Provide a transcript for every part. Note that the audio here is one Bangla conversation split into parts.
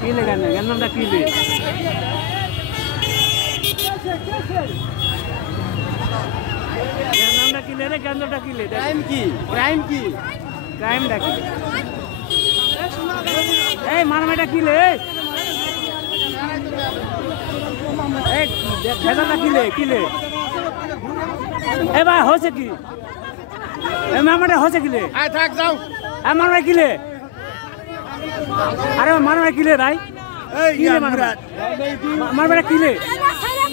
কিলে গান নামটা কিলে নামটা কিলে রে গানটা কিলে ক্রাইম কি ক্রাইমটা কি এই মারামারিটা কিলে এই ভেজালটা কিলে এ ভাই হচ্ছে কি এই মারামারিটা হচ্ছে কিলে থাক যাও মারামারি কিলে আরে মারামারি কিলে ভাই মারামারি কিলে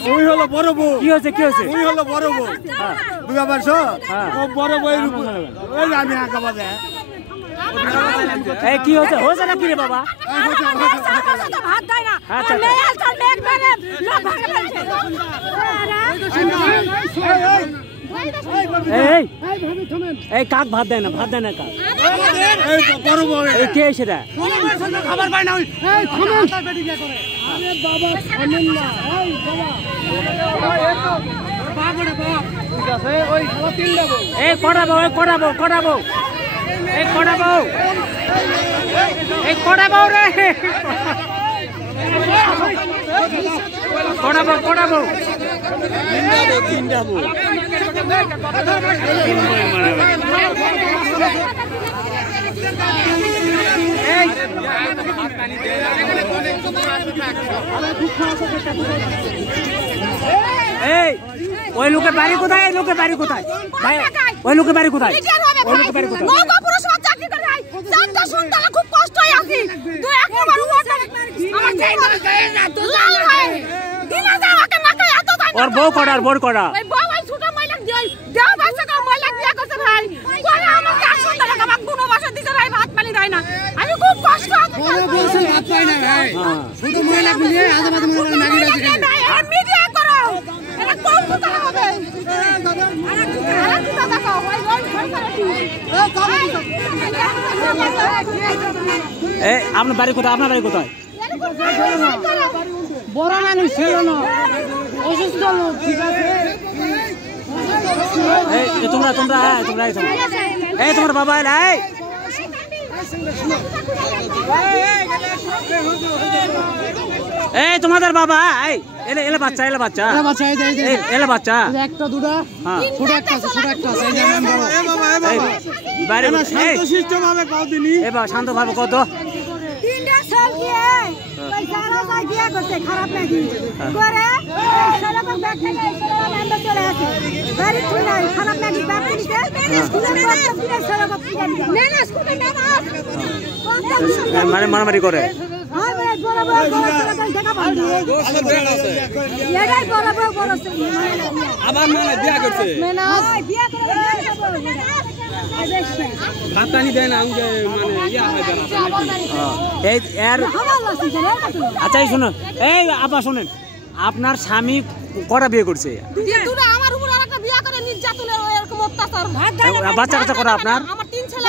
ওই হলো বড় বউ কি হচ্ছে ওই হলো বড় বউ বুঝা পারছো ও বড় বউয়ের উপর ওই আমি আঁকা বাজে এই কি হচ্ছে না কি রে বাবা ভাত দেয় না আচ্ছা এই কাক ভাত দেয় না কাক এই বড় বউ এই কে সেটা খাবার পায় না ওই এই থামেন আরে বাবা থামেন না এই বাবা ঠিক আছে ওই খাবার তিন দেবো এই কড়াবো রে কড়াবো তিন দেবো এই ওই লোকের বাড়ি কোথায় ভাই ওই লোকের বাড়ি কোথায় নৌকাপুরসভা চাকরি করে ভাই চারটা সন্তান খুব কষ্ট হয়ে আছি তো একবার ওটা আমার চাই না তো দিনা যাওয়াকে না কই এত দাম ওর বউ কড়া ওই বউ ওই ছোট মহিলা দেও বাচ্চা কা মহিলা বিয়া করতে ভাই কোন আমার কাজ সন্তান আমাকে কোনো বাসা দিতে ভাই ভাত পানি দেয় না আমি খুব কষ্ট বড় বউছে ভাত পায় না ভাই ছোট মহিলা মিলিয়ে আজে মহিলা নাগি রাখে মিডিয়া করো এটা কোন কথা হবে আরে কথা দেখো ওই আপনার বাড়ি কোথায় বড় মানুষ ছিল না অসুস্থ লোক ঠিক আছে এই তোমরা এই তোমার বাবা এই এই তোমাদের বাবা এই এলে বাচ্চা একটা দুটা ছোট একটা আছে এই যে মেম্বার বাইরে শান্তশিষ্ট ভাবে কও দিনি এবার শান্ত ভাবে কত তিনটা সাল দিয়ে ওই যারা গিয়া করতে খারাপ লাগি করে সালামক ব্যাগ থেকে মেম্বার চলে আসে বাড়ি খুলে খারাপ লাগি ব্যাগ নিতে স্কুলে পড়তে সালামক পিটা না স্কুলে না মারামারি করে হ্যাঁ ভাই বরাবর দেখা পাই এটাই বরাবর আবার মানে বিয়া করছে না বিয়া করে ভাতানি দেন আমাকে মানে ইয়া হয় এই এর আচ্ছা শুনুন এই আপা শুনেন আপনার স্বামী কটা বিয়ে করছে দুটো আমার উপর আরেকটা বিয়ে করে নির্যাতনের এরকম অত্যাচার বাচ্চা কাচ্চা করা আপনার আমার তিন ছেলে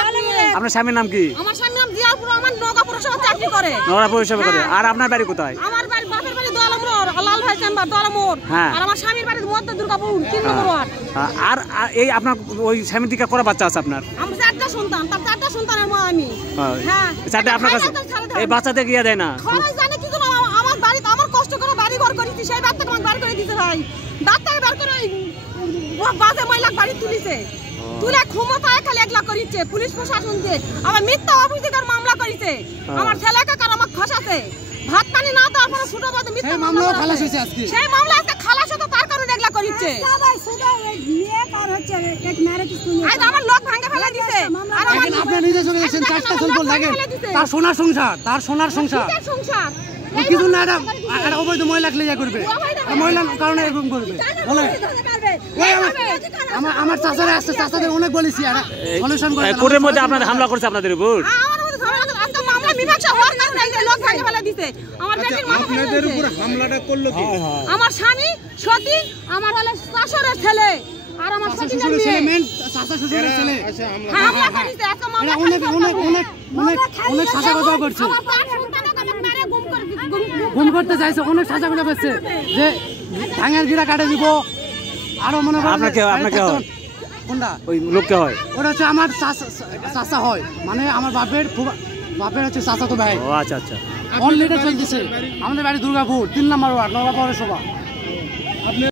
আপনার স্বামীর নাম কি আমার স্বামীর নাম জিয়াপুর আমার নওগাঁপুরসভা চাকরি করে নওগাঁপুরসভা করে আর আপনার বাড়ি কোথায় আমার বাড়ি বাপের বাড়ি দোয়ালামোড় লাল ভাই চেম্বার দোয়ালামোড় আর আমার স্বামীর বাড়ি মধ্য দুর্গাপুর 3 নম্বর ওয়ার্ড আর এই আপনার ওই স্বামীর দিকে কটা বাচ্চা আছে আপনার আমার চারটা সন্তান তার চারটা সন্তানের মা আমি হ্যাঁ চারটা আপনার কাছে এই বাচ্চাদের গিয়ে দেয় না খরচ জানে কি জন্য আমার বাড়িতে আমার কষ্ট করে বাড়ি ঘর করেছি সেই বাচ্চাকে আমার বাড়ি করে দিতে ভাই ডাক্তার বার করে বাজে মহিলা বাড়ি তুলিছে তুলে ক্ষমতায় খালি একলা করিছে পুলিশ প্রশাসন দিয়ে আমার মিথ্যা অভিযোগের মামলা করিছে আমার ছেলেকে কার আমাকে খসাছে ভাত পানি না দেওয়ার পরে ছোট বাদ মিথ্যা মামলা খালাস হয়েছে আজকে সেই মামলা আজকে খালাস হতো তার কারণে একলা করিছে সবাই সুদা নিয়ে কার হচ্ছে এক ম্যারেজ শুনে আজ আমার লোক ভাঙে ফেলে দিছে আর আমার আপনি নিজে চলে গেছেন চারটা সম্পর্ক লাগে তার সোনার সংসার সংসার কি জন্য এটা অবৈধ মহিলা ক্লিয়ার করবে মহিলার কারণে এরকম করবে বলে আমার চাচারা আসছে, চাচাদের অনেক বলেছি আর সলিউশন করে। কোর্টের মধ্যে আপনাদের হামলা করছে আপনাদের উপর? আমার স্বামী সতী, আমার হলো শাশুড়ের ছেলে আর আমার সতীনের মেয়ে। চাচা শ্বশুরের ছেলে হামলা করেছে, এত মামলা অনেক অনেক অনেক অনেক অনেক শাসা কথা করছে, আমার তার সন্তানকে মেরে গুম করে গুম করতে চাইছে, অনেক শাসা কথা করছে যে ধাঙের গিরা কাটে দিব। আরো মনে করেন আপনাকে কোনটা ওই লোককে হয়? ওটা হচ্ছে আমার চাচা হয়, মানে আমার বাপের হচ্ছে চাচা তো ভাই। ও আচ্ছা আচ্ছা। অনলিটা চলতেছে আমাদের বাড়ি দুর্গাপুর 3 নম্বর ওয়ার্ড, নবাব পৌরসভা।